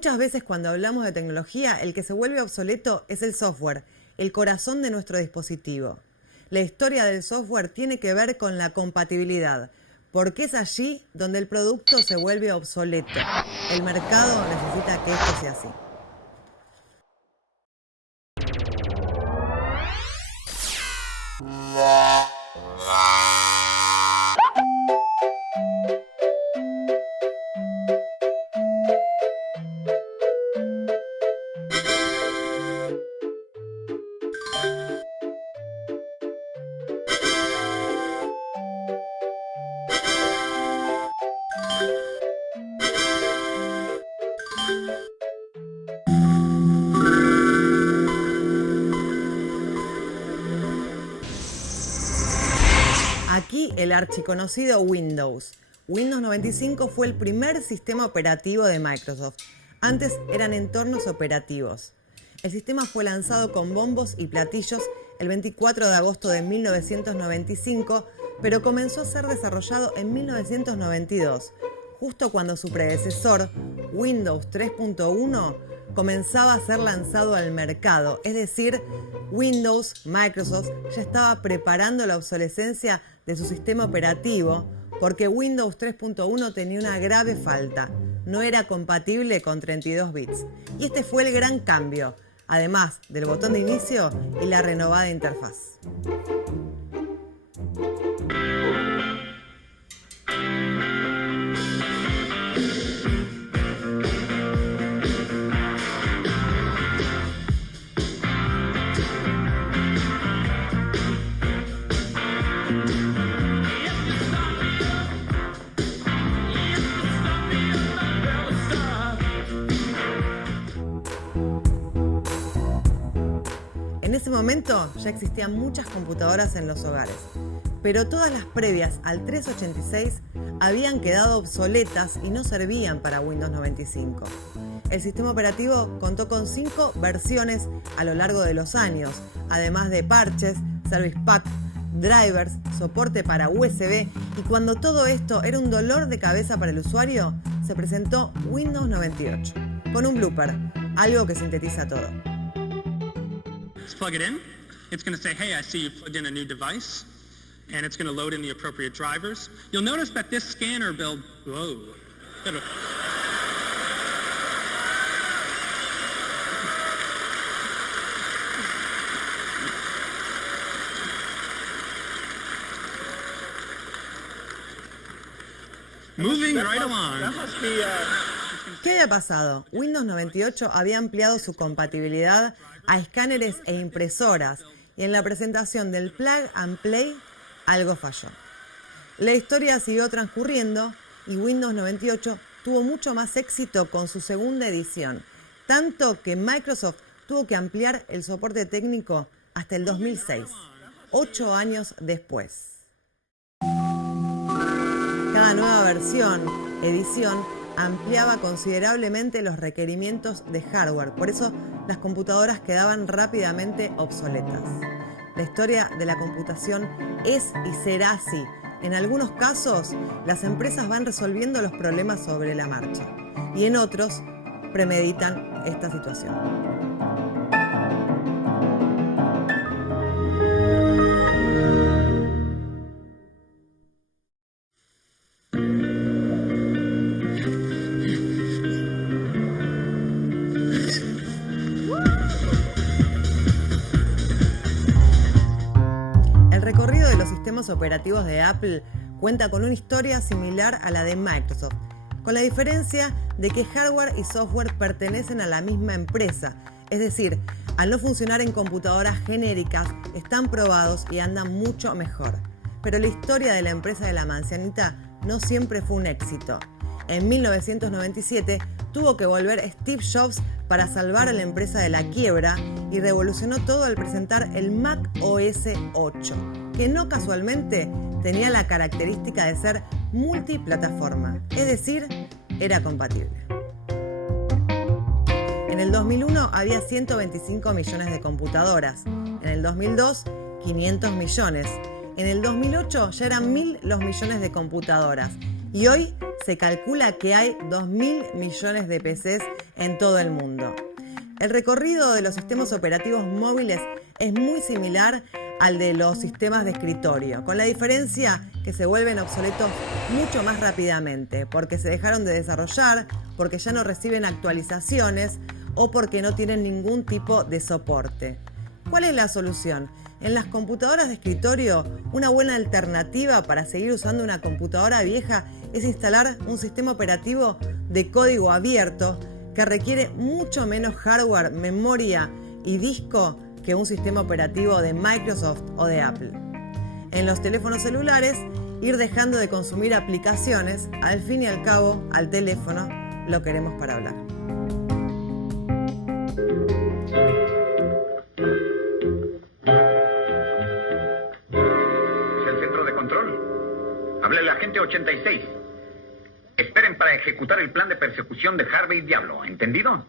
Muchas veces cuando hablamos de tecnología, el que se vuelve obsoleto es el software, el corazón de nuestro dispositivo. La historia del software tiene que ver con la compatibilidad, porque es allí donde el producto se vuelve obsoleto. El mercado necesita que esto sea así. Aquí el archiconocido Windows. Windows 95 fue el primer sistema operativo de Microsoft. Antes eran entornos operativos. El sistema fue lanzado con bombos y platillos el 24 de agosto de 1995, pero comenzó a ser desarrollado en 1992, justo cuando su predecesor, Windows 3.1, comenzaba a ser lanzado al mercado. Es decir, Microsoft ya estaba preparando la obsolescencia de su sistema operativo porque Windows 3.1 tenía una grave falta. No era compatible con 32 bits. Y este fue el gran cambio, además del botón de inicio y la renovada interfaz. En ese momento ya existían muchas computadoras en los hogares, pero todas las previas al 386 habían quedado obsoletas y no servían para Windows 95. El sistema operativo contó con 5 versiones a lo largo de los años, además de parches, service pack, drivers, soporte para USB, y cuando todo esto era un dolor de cabeza para el usuario, se presentó Windows 98, con un blooper, algo que sintetiza todo. Plug it in. It's going to say, hey, I see you plugged in a new device, and it's going to load in the appropriate drivers. You'll notice that this scanner build, whoa. Moving right along. ¿Qué había pasado? Windows 98 había ampliado su compatibilidad a escáneres e impresoras, y en la presentación del Plug and Play algo falló. La historia siguió transcurriendo y Windows 98 tuvo mucho más éxito con su segunda edición, tanto que Microsoft tuvo que ampliar el soporte técnico hasta el 2006, 8 años después. Cada nueva edición, ampliaba considerablemente los requerimientos de hardware, por eso las computadoras quedaban rápidamente obsoletas. La historia de la computación es y será así. En algunos casos, las empresas van resolviendo los problemas sobre la marcha, y en otros, premeditan esta situación. El recorrido de los sistemas operativos de Apple cuenta con una historia similar a la de Microsoft, con la diferencia de que hardware y software pertenecen a la misma empresa, es decir, al no funcionar en computadoras genéricas, están probados y andan mucho mejor. Pero la historia de la empresa de la manzanita no siempre fue un éxito. En 1997 tuvo que volver Steve Jobs para salvar a la empresa de la quiebra y revolucionó todo al presentar el Mac OS 8, que no casualmente tenía la característica de ser multiplataforma, es decir, era compatible. En el 2001 había 125 millones de computadoras, en el 2002 500 millones, en el 2008 ya eran 1000 los millones de computadoras y hoy se calcula que hay 2.000 millones de PCs en todo el mundo. El recorrido de los sistemas operativos móviles es muy similar al de los sistemas de escritorio, con la diferencia que se vuelven obsoletos mucho más rápidamente, porque se dejaron de desarrollar, porque ya no reciben actualizaciones o porque no tienen ningún tipo de soporte. ¿Cuál es la solución? En las computadoras de escritorio, una buena alternativa para seguir usando una computadora vieja es instalar un sistema operativo de código abierto que requiere mucho menos hardware, memoria y disco que un sistema operativo de Microsoft o de Apple. En los teléfonos celulares, ir dejando de consumir aplicaciones, al fin y al cabo, al teléfono lo queremos para hablar. Es el centro de control. Hable el agente 86. Esperen para ejecutar el plan de persecución de Harvey Diablo, ¿entendido?